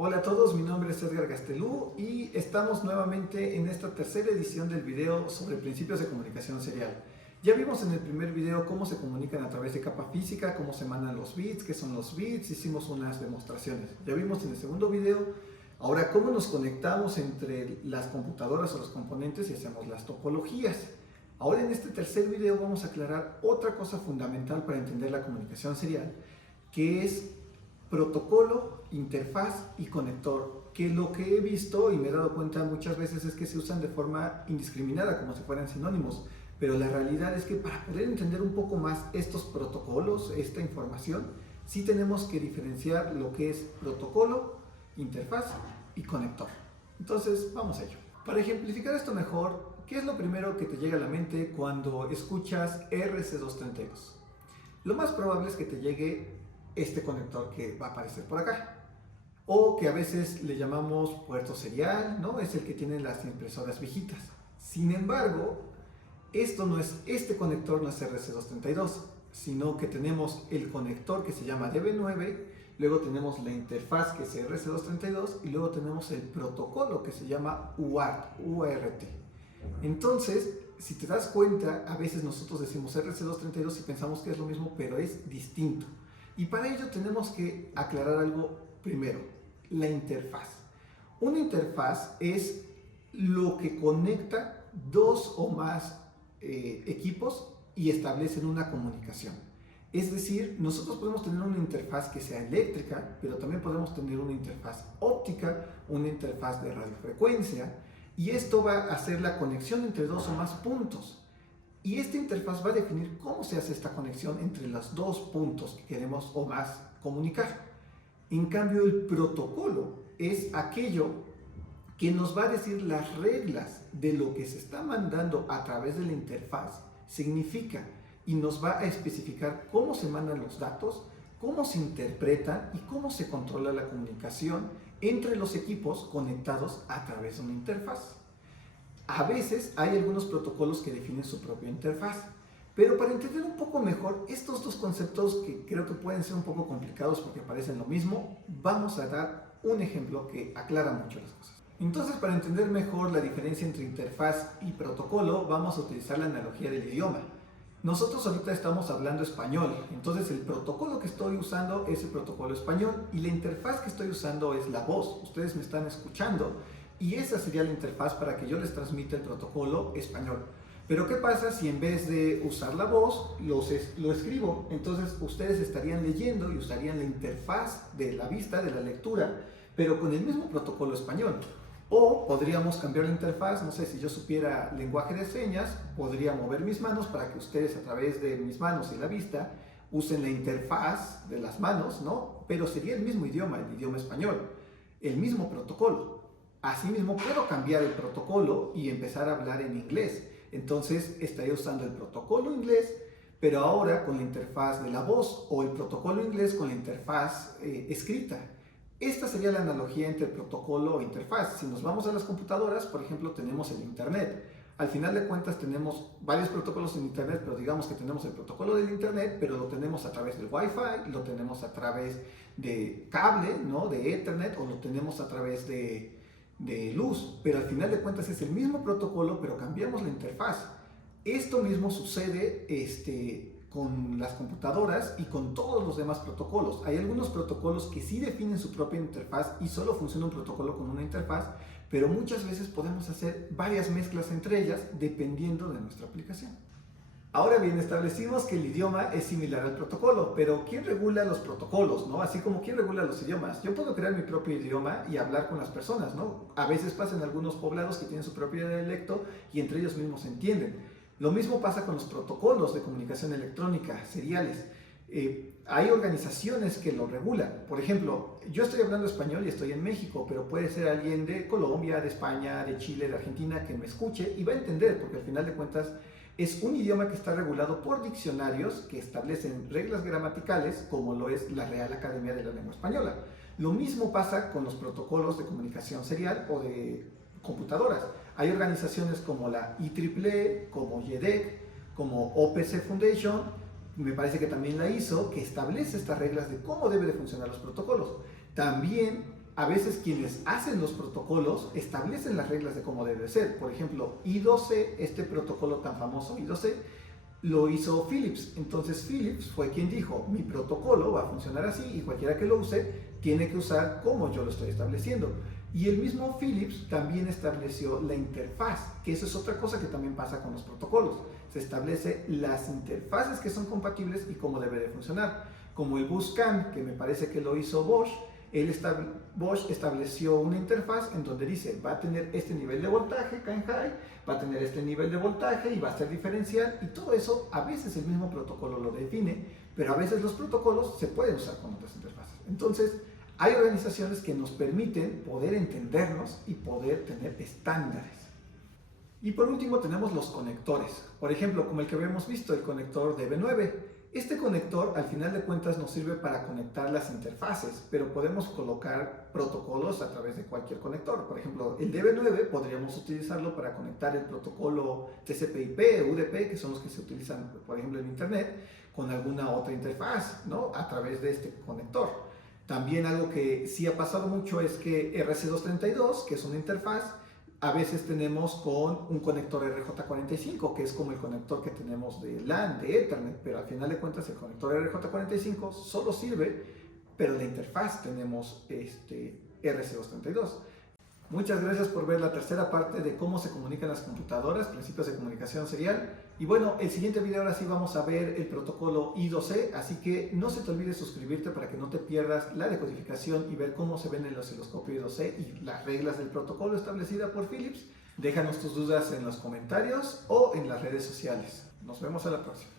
Hola a todos, mi nombre es Edgar Gastelú y estamos nuevamente en esta tercera edición del video sobre principios de comunicación serial. Ya vimos en el primer video cómo se comunican a través de capa física, cómo se mandan los bits, qué son los bits, hicimos unas demostraciones. Ya vimos en el segundo video ahora cómo nos conectamos entre las computadoras o los componentes y hacemos las topologías. Ahora en este tercer video vamos a aclarar otra cosa fundamental para entender la comunicación serial, que es protocolo, interfaz y conector, que lo que he visto y me he dado cuenta muchas veces es que se usan de forma indiscriminada, como si fueran sinónimos, pero la realidad es que para poder entender un poco más estos protocolos, esta información, sí tenemos que diferenciar lo que es protocolo, interfaz y conector. Entonces, vamos a ello. Para ejemplificar esto mejor, ¿qué es lo primero que te llega a la mente cuando escuchas RC232? Lo más probable es que te llegue este conector que va a aparecer por acá, o que a veces le llamamos puerto serial, ¿no? Es el que tienen las impresoras viejitas. Sin embargo, este conector no es RC232, sino que tenemos el conector que se llama DB9, luego tenemos la interfaz que es RC232 y luego tenemos el protocolo que se llama UART. Entonces, si te das cuenta, a veces nosotros decimos RC232 y pensamos que es lo mismo, pero es distinto. Y para ello tenemos que aclarar algo primero, la interfaz. Una interfaz es lo que conecta dos o más equipos y establecen una comunicación. Es decir, nosotros podemos tener una interfaz que sea eléctrica, pero también podemos tener una interfaz óptica, una interfaz de radiofrecuencia, y esto va a hacer la conexión entre dos o más puntos. Y esta interfaz va a definir cómo se hace esta conexión entre los dos puntos que queremos o más comunicar. En cambio, el protocolo es aquello que nos va a decir las reglas de lo que se está mandando a través de la interfaz. Significa y nos va a especificar cómo se mandan los datos, cómo se interpretan y cómo se controla la comunicación entre los equipos conectados a través de una interfaz. A veces hay algunos protocolos que definen su propia interfaz, pero para entender un poco mejor estos dos conceptos que creo que pueden ser un poco complicados porque parecen lo mismo, vamos a dar un ejemplo que aclara mucho las cosas. Entonces, para entender mejor la diferencia entre interfaz y protocolo, vamos a utilizar la analogía del idioma. Nosotros ahorita estamos hablando español, entonces el protocolo que estoy usando es el protocolo español y la interfaz que estoy usando es la voz. Ustedes me están escuchando y esa sería la interfaz para que yo les transmita el protocolo español. Pero ¿qué pasa si en vez de usar la voz lo escribo? Entonces ustedes estarían leyendo y usarían la interfaz de la vista, de la lectura, pero con el mismo protocolo español. O podríamos cambiar la interfaz, no sé, si yo supiera lenguaje de señas, podría mover mis manos para que ustedes a través de mis manos y la vista usen la interfaz de las manos, ¿no? Pero sería el mismo idioma, el idioma español, el mismo protocolo. Asimismo, puedo cambiar el protocolo y empezar a hablar en inglés. Entonces, estaría usando el protocolo inglés, pero ahora con la interfaz de la voz, o el protocolo inglés con la interfaz escrita. Esta sería la analogía entre protocolo e interfaz. Si nos vamos a las computadoras, por ejemplo, tenemos el Internet. Al final de cuentas tenemos varios protocolos en Internet, pero digamos que tenemos el protocolo del Internet, pero lo tenemos a través del Wi-Fi, lo tenemos a través de cable, ¿no? De Ethernet, o lo tenemos a través de luz. Pero al final de cuentas es el mismo protocolo, pero cambiamos la interfaz. Esto mismo sucede con las computadoras y con todos los demás protocolos. Hay algunos protocolos que sí definen su propia interfaz y solo funciona un protocolo con una interfaz, pero muchas veces podemos hacer varias mezclas entre ellas dependiendo de nuestra aplicación. Ahora bien, establecimos que el idioma es similar al protocolo, pero ¿quién regula los protocolos, no? Así como ¿quién regula los idiomas? Yo puedo crear mi propio idioma y hablar con las personas, ¿no? A veces pasa en algunos poblados que tienen su propio dialecto y entre ellos mismos se entienden. Lo mismo pasa con los protocolos de comunicación electrónica, seriales. Hay organizaciones que lo regulan. Por ejemplo, yo estoy hablando español y estoy en México, pero puede ser alguien de Colombia, de España, de Chile, de Argentina que me escuche y va a entender, porque al final de cuentas es un idioma que está regulado por diccionarios que establecen reglas gramaticales, como lo es la Real Academia de la Lengua Española. Lo mismo pasa con los protocolos de comunicación serial o de computadoras. Hay organizaciones como la IEEE, como YEDEC, como OPC Foundation, me parece que también la hizo, que establece estas reglas de cómo deben de funcionar los protocolos. También a veces quienes hacen los protocolos establecen las reglas de cómo debe ser. Por ejemplo, I2C, este protocolo tan famoso I2C, lo hizo Philips. Entonces Philips fue quien dijo, mi protocolo va a funcionar así y cualquiera que lo use tiene que usar como yo lo estoy estableciendo. Y el mismo Philips también estableció la interfaz, que eso es otra cosa que también pasa con los protocolos. Se establece las interfaces que son compatibles y cómo debe de funcionar. Como el Buscam, que me parece que lo hizo Bosch, Bosch estableció una interfaz en donde dice, va a tener este nivel de voltaje, High, va a tener este nivel de voltaje y va a ser diferencial, y todo eso a veces el mismo protocolo lo define, pero a veces los protocolos se pueden usar con otras interfaces. Entonces, hay organizaciones que nos permiten poder entendernos y poder tener estándares. Y por último tenemos los conectores. Por ejemplo, como el que habíamos visto, el conector DB9. Este conector al final de cuentas nos sirve para conectar las interfaces, pero podemos colocar protocolos a través de cualquier conector. Por ejemplo, el DB9 podríamos utilizarlo para conectar el protocolo TCP/IP, UDP, que son los que se utilizan, por ejemplo, en Internet, con alguna otra interfaz, ¿no? A través de este conector. También algo que sí ha pasado mucho es que RC232, que es una interfaz, a veces tenemos con un conector RJ45, que es como el conector que tenemos de LAN, de Ethernet, pero al final de cuentas el conector RJ45 solo sirve, pero en la interfaz tenemos RC232. Muchas gracias por ver la tercera parte de cómo se comunican las computadoras, principios de comunicación serial. Y bueno, el siguiente video ahora sí vamos a ver el protocolo I2C, así que no se te olvide suscribirte para que no te pierdas la decodificación y ver cómo se ven en el osciloscopio I2C y las reglas del protocolo establecida por Philips. Déjanos tus dudas en los comentarios o en las redes sociales. Nos vemos a la próxima.